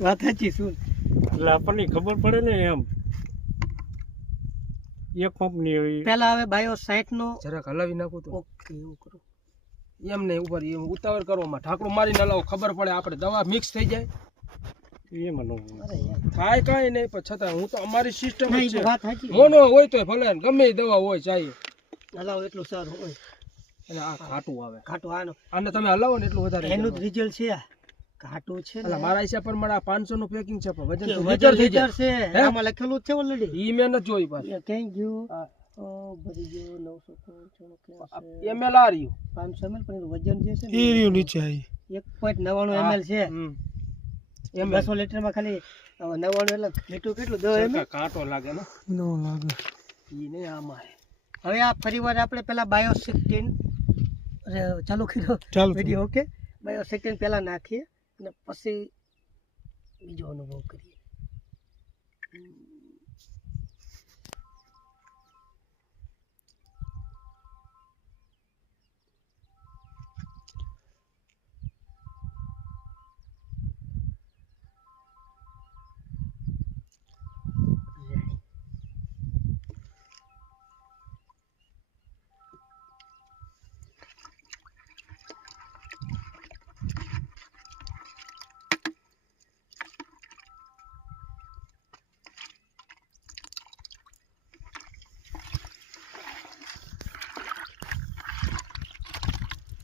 વાત સાચી શું એટલે આપણને ખબર પડે ને એમ એક કંપની હોય પેલા હવે બાયો 60 નો જરાક હલાવી નાખો તો ઓકે એવું કરો એમ નહીં ઉપર એમ ઉતાવળ કરવામાં ઠાકડું મારીને હલાવો ખબર પડે આપણે દવા મિક્સ થઈ જાય એમાં નો અરે યાર થાય કાંઈ નહીં પણ છતાં હું તો અમારી સિસ્ટમ ના, જ ઈ તો છે વાત સાચી મોનો હોય તો ભલે ગમે એ દવા હોય ચાહીએ હલાવો એટલું સારું હોય અને આ ઘાટું આવે ઘાટું આનો આને તમે હલાવો ને એટલું વધારે એનું જ રિઝલ્ટ છે આ ઘાટું છે એટલે મારા હિસાબ પ્રમાણે 500 નું પેકિંગ છે પણ વજન તો વજન લીટર થઈ લીટર જાય છે આમાં લખેલું જ છે ઓલરેડી ઈ મેં નથી જોઈ પાછું ક્યાં ગયું હા. ભરી ગયો 995 ml આ રહ્યું 500 ml પણ એનું વજન જે છે ને એ રહ્યું નીચે આવી 1.99 ml છે એમ 200 લીટરમાં ખાલી 99 એટલે લીટર કેટલું 10 ml કાંટો લાગે ને નો લાગે ઈ નહીં આમાં હવે આ ફરીવાર આપણે પેલા બાયો 16 ચાલુ કર્યો ચાલુ વિડિયો ઓકે બાયો 16 પહેલા નાખીએ અને પછી બીજો અનુભવ કરીએ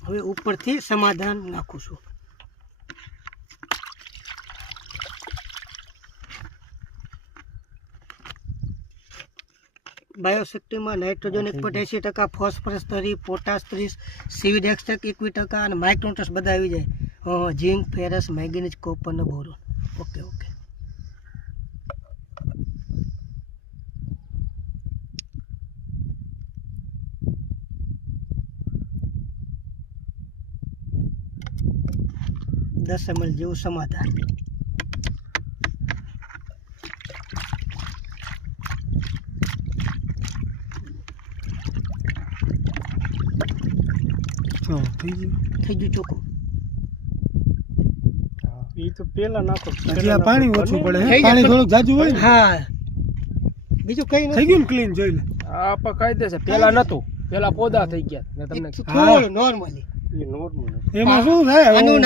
હવે ઉપરથી સમાધાન નાખું છું બાયોશક્તિમાં nitrogen 1.80%, phosphorus 30%, potash 30%, seaweed extract 21% અને માઇક્રોન્યુટ્રન્ટ્સ બધા આવી જાય ઝીંક, ફેરસ, મેંગેનીઝ, કોપર ને બોરોન. ઓકે ઓકે દસ ml જેવું સમાધાન થઈ ગયું ચોખ્ખું એ તો પેલા નાખો હજી આ પાણી ઓછું પડે હે? થઈ પાણી જાય. થોડુંક જાજુ હોય ને હા બીજું કઈ થઈ નથી ગયું ને ક્લીન જોઈ લે આ પણ કાયદેસર પેલા નતું પેલા પોદા થઈ ગયા મેં તમને થોડું નોર્મલી એ નોર્મલ એમાં શું થાય હવે? આનું